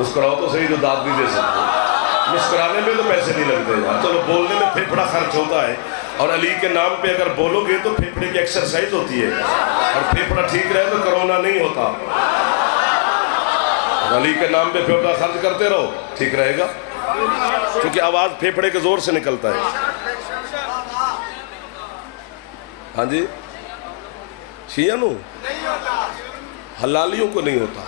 مسکراؤ تو صحیح، جو داد نہیں دے سکتے، مسکرانے میں تو پیسے نہیں لگتے یار، چلو بولنے میں پھیپھڑا خرچ ہوتا ہے، اور علی کے نام پہ اگر بولو گے تو پھیپھڑے کی ایکسرسائز ہوتی ہے، اور پھیپھڑا ٹھیک رہے تو کرونا نہیں ہوتا۔ علی کے نام پہ پھیپھڑا خرچ کرتے رہو، ٹھیک رہے گا، کیونکہ آواز پھیپھڑے کے زور سے نکلتا ہے۔ ہاں جی، شیعہ نو حلالیوں کو نہیں ہوتا۔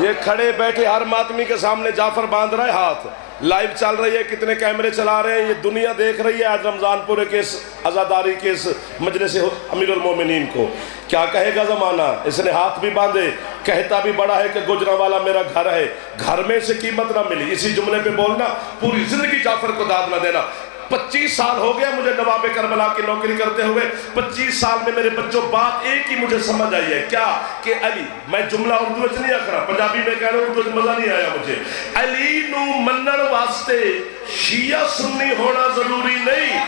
یہ کھڑے بیٹھے ہر ماتمی کے سامنے جعفر باندھ رہا ہے ہاتھ، لائیو چل رہی ہے، کتنے کیمرے چلا رہے ہیں، یہ دنیا دیکھ رہی ہے آج رمضان پورے کے اس عزاداری کے اس مجلس امیر المومنین کو۔ کیا کہے گا زمانہ؟ اس نے ہاتھ بھی باندھے، کہتا بھی بڑا ہے کہ گجرانوالا میرا گھر ہے، گھر میں سے قیمت نہ ملی، اسی جملے پہ بولنا، پوری زندگی جعفر کو داد نہ دینا۔ 25 سال ہو گیا مجھے نواب کربلا کی نوکری کرتے ہوئے، 25 سال میں میرے بچوں بات ایک ہی مجھے سمجھ آئی ہے، کیا کہ علی، میں جملہ اردو اچھ نہیں آکھرا، پنجابی میں کہہ رہا ہوں، اردو مزہ نہیں آیا مجھے، علی نو منن واسطے شیعہ سنی ہونا ضروری نہیں،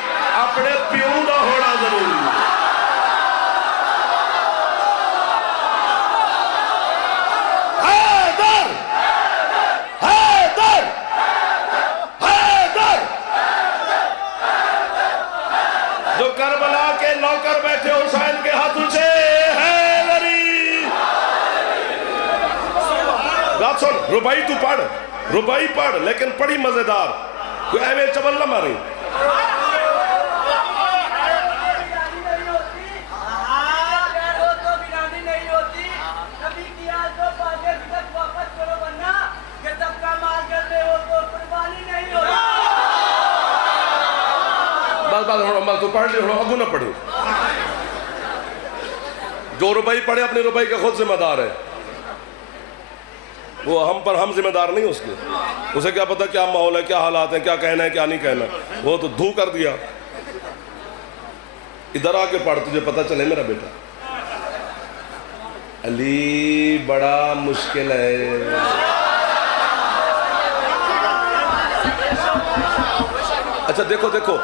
اپنے پیوں دا ہونا ضروری ہے۔ کربلا کے نوکر بیٹھے حسین کے ہاتھ اونچے، حیدری بات سن، ربائی تو پڑھ، ربائی پڑھ، لیکن پڑھی مزیدار، کوئی ایوے چبل نہ ماری۔ بس تو پڑھ لی، ابو نہ پڑھو، جو ربائی پڑھے اپنی ربائی کا خود ذمہ دار ہے، وہ ہم پر ہم ذمہ دار نہیں اس کے، اسے کیا پتا کیا ماحول ہے، کیا حالات ہیں، کیا کہنا ہے کیا نہیں کہنا، وہ تو دھو کر دیا۔ ادھر آ کے پڑھ، تجھے پتا چلے میرا بیٹا، علی بڑا مشکل ہے۔ اچھا دیکھو دیکھو،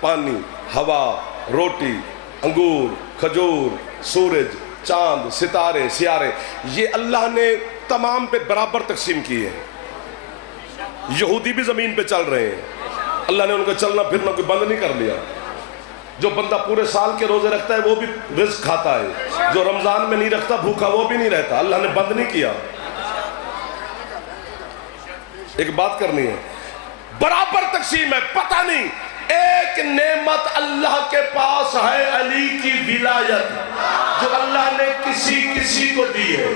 پانی، ہوا، روٹی، انگور، کھجور، سورج، چاند، ستارے، سیارے، یہ اللہ نے تمام پہ برابر تقسیم کی ہے۔ یہودی بھی زمین پہ چل رہے ہیں، اللہ نے ان کا چلنا پھرنا کوئی بند نہیں کر لیا۔ جو بندہ پورے سال کے روزے رکھتا ہے وہ بھی رزق کھاتا ہے، جو رمضان میں نہیں رکھتا بھوکا وہ بھی نہیں رہتا، اللہ نے بند نہیں کیا۔ ایک بات کرنی ہے، برابر تقسیم ہے، پتہ نہیں ایک نعمت اللہ کے پاس ہے، علی کی ولایت، جو اللہ نے کسی کو دی ہے۔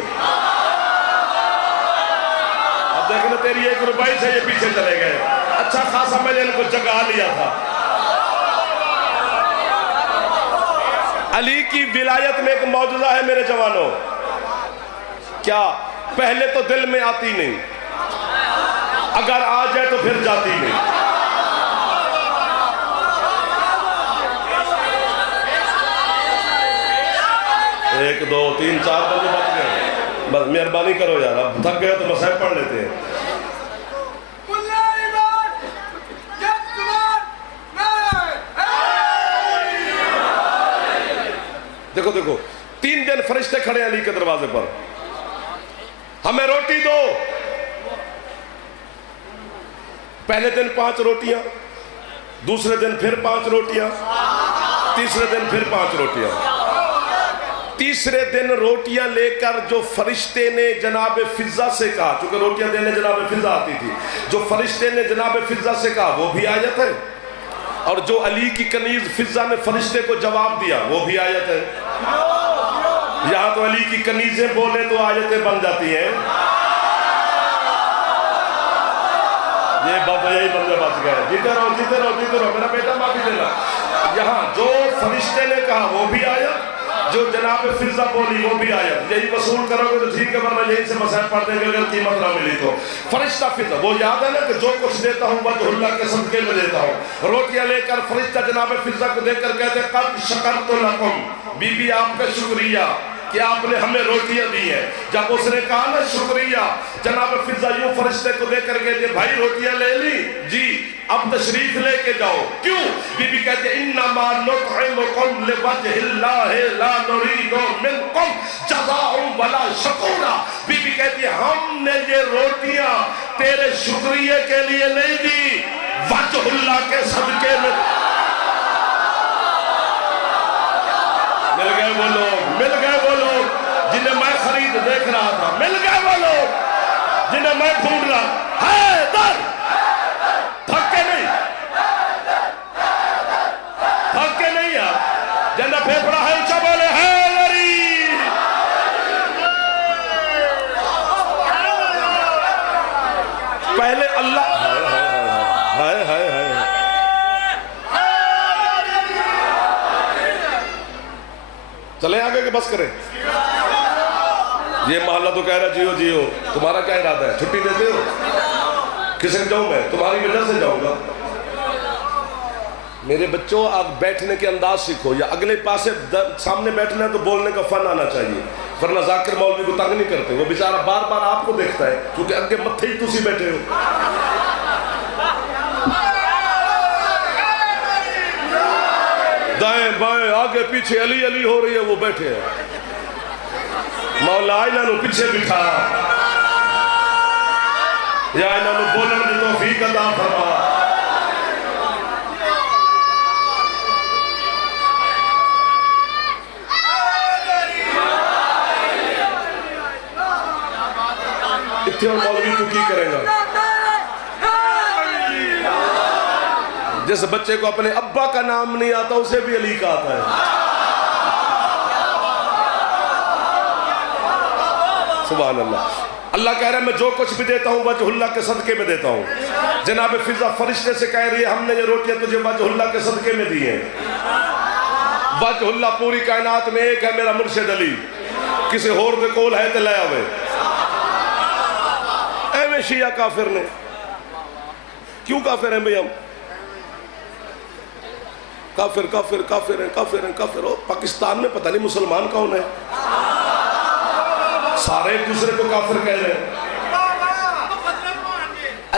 اب دیکھنا تیری ایک ربائی سے یہ پیچھے چلے گئے، اچھا خاصا میں نے ان کو جگہ لیا تھا۔ علی کی ولایت میں ایک معجزہ ہے میرے جوانوں، کیا؟ پہلے تو دل میں آتی نہیں، اگر آ جائے تو پھر جاتی نہیں۔ ایک دو تین چار بندے بچ گئے، بس مہربانی کرو یار، اب تھک گئے تو مسائل پڑھ لیتے ہیں۔ دیکھو دیکھو، 3 دن فرشتے کھڑے ہیں علی کے دروازے پر، ہمیں روٹی دو۔ پہلے دن 5 روٹیاں، دوسرے دن پھر 5 روٹیاں، تیسرے دن پھر 5 روٹیاں۔ تیسرے دن روٹیاں لے کر جو فرشتے نے جناب فضہ سے کہا، چونکہ روٹیاں دینے جناب فضہ آتی تھی، جو فرشتے نے جناب فضہ سے کہا وہ بھی آیت ہے، اور جو علی کی کنیز فضہ نے فرشتے کو جواب دیا وہ بھی آیت ہے۔ یہاں تو علی کی کنیزیں بولے تو آیتیں بن جاتی ہیں۔ یہ یہی بندے بچ گئے، جیتے رہو میرا بیٹا معافی دینا۔ یہاں جو فرشتے نے کہا وہ بھی آیت، جو جناب فضہ بولی وہ بھی آیت۔ یہی وصول کرو گے تو ٹھیک ہے، ورنہ یہی سے مسائل پڑھ دیں گے اگر قیمت نہ ملی تو۔ فرشتہ فضہ، وہ یاد ہے نا کہ جو کچھ دیتا ہوں وجہ اللہ کے صدقے میں دیتا ہوں۔ روٹیاں لے کر فرشتہ جناب فضہ کو دیکھ کر کہتے ہیں قد شکرت لکم، بی بی آپ کا شکریہ کہ آپ نے ہمیں روٹیاں دی ہیں۔ جب اس نے کہا نا شکریہ، جناب فضہ یوں فرشتے کو دیکھ کر کہتے ہیں بھائی روٹیاں لے لی؟ جی، اب تشریف لے کے جاؤ۔ کیوں؟ بی بی کہتے ہیں انما نطعمکم لوجہ اللہ لا نُرِيدُ مِنْكُمْ جَزَاءً وَلَا شُكُورًا. بی بی کہتی ہے ہم نے یہ روٹیاں تیرے شکریہ کے لیے نہیں دی، وجہ اللہ کے صدقے میں. مل گئے وہ لوگ جنہیں میں خرید دیکھ رہا تھا، مل گئے وہ لوگ جنہیں میں ڈھونڈ رہا. حیدر تھکے نہیں، تھکے نہیں آپ جنہیں پھیپڑا ہے اونچا بولے حیدری. پہلے اللہ چلیں آگے کہ بس کریں. یہ محلہ تو کہہ رہا جیو جیو، تمہارا کیا ارادہ ہے؟ چھٹی دیتے ہو؟ کس سے جاؤں میں؟ تمہاری وجہ سے جاؤں گا. میرے بچوں آپ بیٹھنے کے انداز سیکھو، یا اگلے پاسے سامنے بیٹھنا ہے تو بولنے کا فن آنا چاہیے، ورنہ ذاکر مولوی کو تنگ نہیں کرتے، وہ بیچارہ بار بار آپ کو دیکھتا ہے کیونکہ اگے متھے ہی تسی بیٹھے ہو. دائیں بائیں آگے پیچھے علی علی ہو رہی ہے، وہ بیٹھے ہیں. مولا انہاں نو پیچھے بٹھا یا انہاں نو بولن دی توفیق عطا فرما. اتھے اور مولوی تو کی کرے گا؟ جس بچے کو اپنے ابا کا نام نہیں آتا اسے بھی علی کا آتا ہے. سبحان اللہ. اللہ کہہ رہا ہے میں جو کچھ بھی دیتا ہوں وجہ اللہ کے صدقے میں دیتا ہوں. جناب فضا فرشتے سے کہہ رہی ہے ہم نے یہ روٹیاں تجھے وجہ اللہ کے صدقے میں دی ہیں. وجہ اللہ پوری کائنات میں ایک ہے، میرا مرشد علی. کسی اور دے کول ہے تے لے آوے. ایویں شیعہ کافر نے. کیوں کافر ہیں بھئی ہم؟ کافر کافر کافر ہیں کافر ہیں کافر ہو. پاکستان میں پتہ نہیں مسلمان کون ہے، سارے ایک دوسرے کو کافر کہہ رہے ہیں.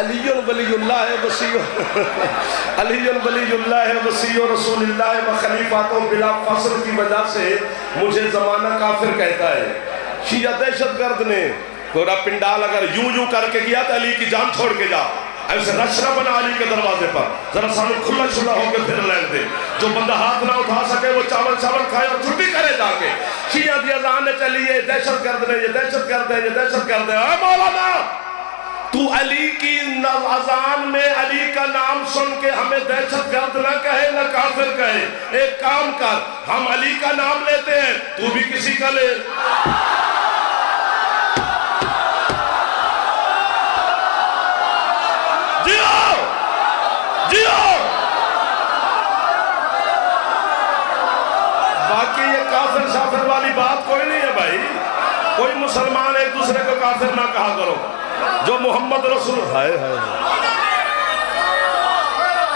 علی ولی اللہ ہے وصی علی ولی اللہ ہے وصی رسول اللہ و خلیفاتوں بلا فصل کی وجہ سے مجھے زمانہ کافر کہتا ہے. شیعہ دہشت گرد نے پورا پنڈال اگر یوں کر کے گیا تو علی کی جان چھوڑ کے جا، ایسے رشرہ بنا علی کے دروازے پر، ذرا سانو کھلا چھلا ہو کے پھر لین دے. جو بندہ ہاتھ نہ اٹھا سکے وہ چاول کھائے اور چھٹی کرے جا کے. شیعہ دی اذان چلی ہے دہشت گرد نے، یہ دہشت گرد ہے، یہ دہشت گرد ہے. اے مولانا تو علی کی اذان میں علی کا نام سن کے ہمیں دہشت گرد نہ کہے نہ کافر کہے. ایک کام کر، ہم علی کا نام لیتے ہیں تو بھی کسی کا لے. باقی یہ کافر شافر والی بات کوئی نہیں ہے بھائی. کوئی مسلمان ایک دوسرے کو کافر نہ کہا کرو. جو محمد رسول ہائے ہائے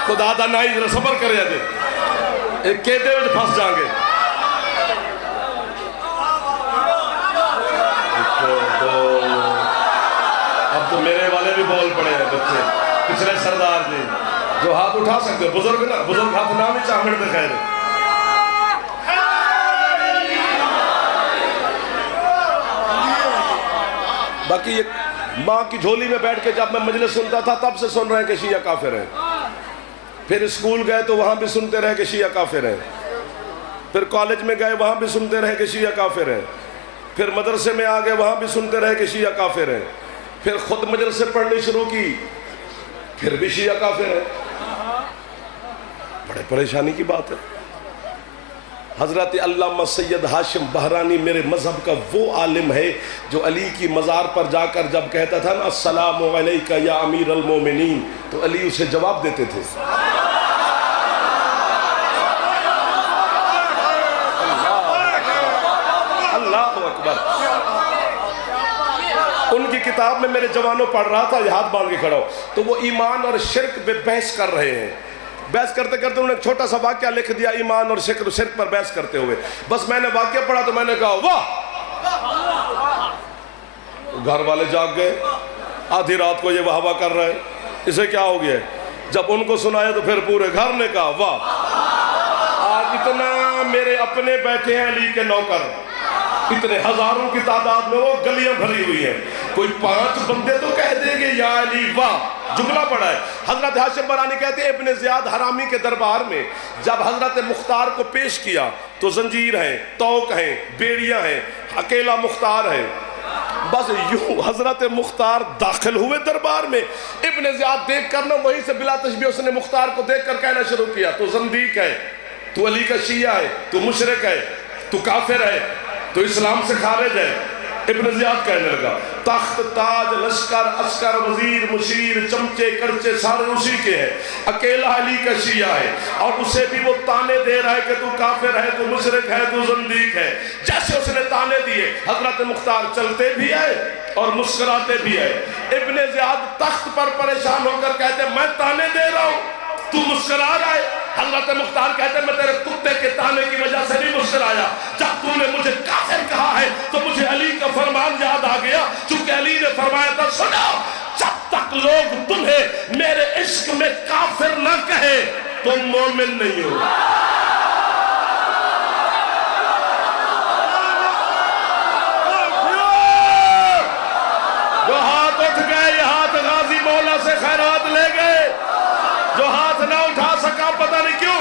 خدا دا نائی ذرا صبر کرے جائے ایک کہتے ہوئے پھنس جائیں گے. اب تو میرے والے بھی بول پڑے ہیں بچے پچھلے سردار جی جو ہاتھ اٹھا سکتے بزرگ نا، بزرگ ہاتھ نام ہی چاہمڑ دے خیر. باقی یہ ماں کی جھولی میں بیٹھ کے جب میں مجلس سنتا تھا تب سے سن رہے ہیں کہ شیعہ کافر ہیں. پھر اسکول گئے تو وہاں بھی سنتے رہے کہ شیعہ کافر ہیں. پھر کالج میں گئے وہاں بھی سنتے رہے کہ شیعہ کافر ہیں. پھر مدرسے میں آ گئے وہاں بھی سنتے رہے کہ شیعہ کافر ہیں. پھر خود مجلسے پڑھنی شروع کی پھر بھی شیعہ کافر ہیں. بڑے پریشانی کی بات ہے. حضرت علامہ سید ہاشم بہرانی میرے مذہب کا وہ عالم ہے جو علی کی مزار پر جا کر جب کہتا تھا نا السلام علیکہ یا امیر المومنین تو علی اسے جواب دیتے تھے. اللہ اکبر. ان کی کتاب میں میرے جوانوں پڑھ رہا تھا، یہ ہاتھ باندھ کے کھڑا ہو تو وہ ایمان اور شرک پہ بحث کر رہے ہیں. بحث کرتے کرتے انہوں نے ایک چھوٹا سا واقعہ لکھ دیا ایمان اور شرک پر بحث کرتے ہوئے. بس میں نے واقعہ پڑھا تو میں نے کہا واہ. گھر والے جاگ گئے، آدھی رات کو یہ واہ واہ کر رہا ہے، اسے کیا ہو گیا ہے. جب ان کو سنایا تو پھر پورے گھر نے کہا واہ. آج اتنا وہاں میرے اپنے بیٹھے ہیں علی کے نوکر، اتنے ہزاروں کی تعداد میں وہ گلیاں بھری ہوئی ہیں، کوئی 5 بندے تو کہہ دیں گے یا علی واہ، جملہ پڑا ہے۔ حضرت ہاشم برانی کہتے ہیں ابن زیاد حرامی کے دربار میں جب حضرت مختار کو پیش کیا تو زنجیر ہیں، توق ہیں، بیڑیاں ہیں، اکیلا مختار ہے، بس یوں حضرت مختار داخل ہوئے دربار میں، ابن زیاد دیکھ کر نہ وہیں سے بلا تشبیہ اس نے مختار کو دیکھ کر کہنا شروع کیا تو زندیق ہے، تو علی کا شیعہ ہے، تو مشرک ہے، تو کافر ہے، تو اسلام سے خارج ہے۔ ابن زیاد کہنے لگا تخت تاج لشکر عسکر وزیر مشیر چمچے کرچے سارے اسی کے ہیں، اکیلا علی کا شیعہ ہے، اور اسے بھی وہ تانے دے رہا ہے کہ تو کافر ہے، تو مشرک ہے، تو زندیق ہے۔ جیسے اس نے تانے دیے حضرت مختار چلتے بھی آئے اور مسکراتے بھی آئے۔ ابن زیاد تخت پر پریشان ہو کر کہتے میں تانے دے رہا ہوں تو مسکرا رہا ہے۔ حضرت مختار کہتے ہیں میں تیرے کتے کے تانے کی وجہ سے نہیں مسکرایا، جب تو نے مجھے کافر کہا ہے تو مجھے علی کا فرمان یاد آ گیا، چونکہ علی نے فرمایا تھا سنو جب تک لوگ تمہیں میرے عشق میں کافر نہ کہے تم مومن نہیں ہو۔ جو ہاتھ اٹھ گئے یہ ہاتھ غازی مولا سے خیرات لے گئے، جو ہاتھ نہ اٹھا سکا پتہ نہیں کیوں